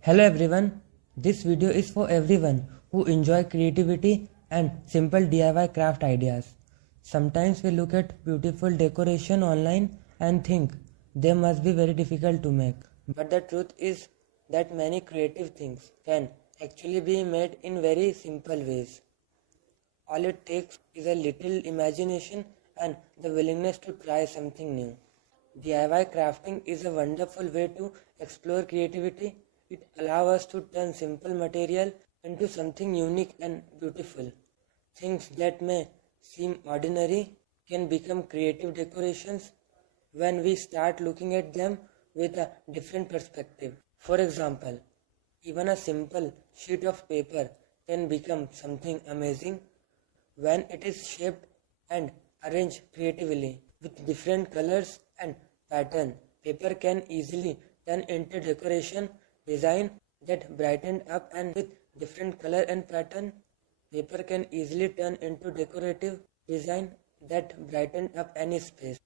Hello everyone, this video is for everyone who enjoy creativity and simple DIY craft ideas. Sometimes we look at beautiful decoration online and think they must be very difficult to make. But the truth is that many creative things can actually be made in very simple ways. All it takes is a little imagination and the willingness to try something new. DIY crafting is a wonderful way to explore creativity. It allows us to turn simple material into something unique and beautiful. Things that may seem ordinary can become creative decorations when we start looking at them with a different perspective. For example, even a simple sheet of paper can become something amazing when it is shaped and arranged creatively with different colors and pattern. Paper can easily turn into decoration design that brighten up, and with different color and pattern, paper can easily turn into decorative design that brighten up any space.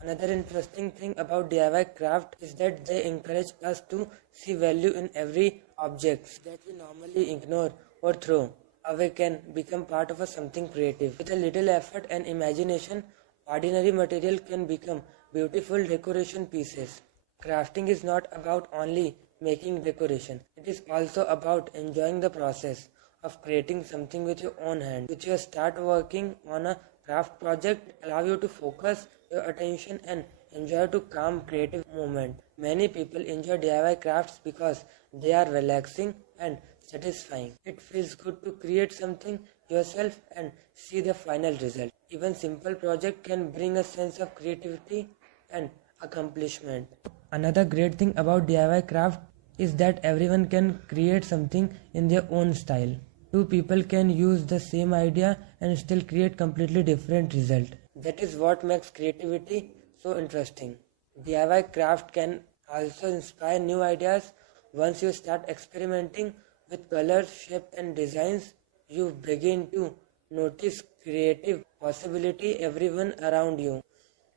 Another interesting thing about DIY craft is that they encourage us to see value in every object that we normally ignore or throw away can become part of something creative. With a little effort and imagination, ordinary material can become beautiful decoration pieces. Crafting is not about only making decoration. It is also about enjoying the process of creating something with your own hand. With your start working on a craft project, allow you to focus your attention and enjoy to calm creative moment. Many people enjoy DIY crafts because they are relaxing and satisfying. It feels good to create something yourself and see the final result. Even simple project can bring a sense of creativity and accomplishment. Another great thing about DIY craft is that everyone can create something in their own style. Two people can use the same idea and still create completely different result. That is what makes creativity so interesting. DIY craft can also inspire new ideas. Once you start experimenting with colors, shape and designs, you begin to notice creative possibility everyone around you.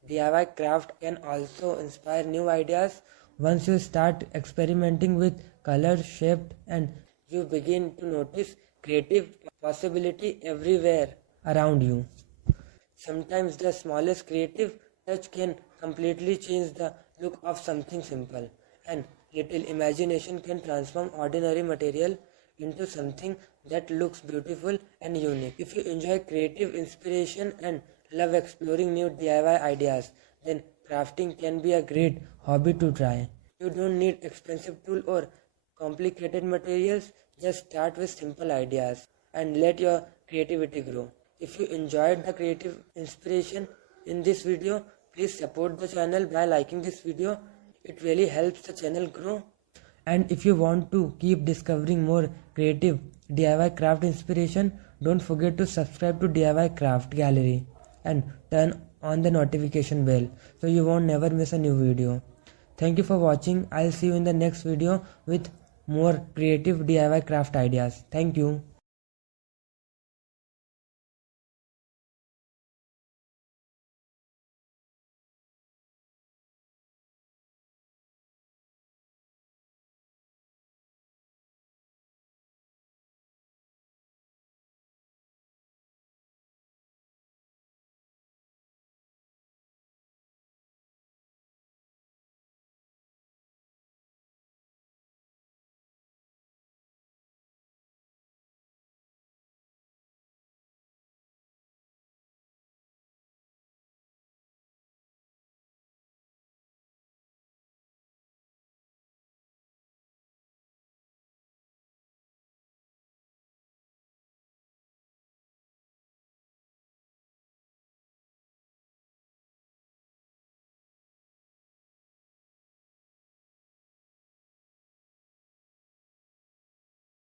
DIY craft can also inspire new ideas. Once you start experimenting with color, shape and you begin to notice creative possibility everywhere around you. Sometimes the smallest creative touch can completely change the look of something simple, and little imagination can transform ordinary material into something that looks beautiful and unique. If you enjoy creative inspiration and love exploring new DIY ideas, then crafting can be a great hobby to try. You don't need expensive tools or complicated materials. Just start with simple ideas and let your creativity grow. If you enjoyed the creative inspiration in this video, please support the channel by liking this video. It really helps the channel grow. And if you want to keep discovering more creative DIY craft inspiration, don't forget to subscribe to DIY Craft Gallery and turn on the notification bell so you won't never miss a new video. Thank you for watching. I'll see you in the next video with more creative DIY craft ideas. Thank you.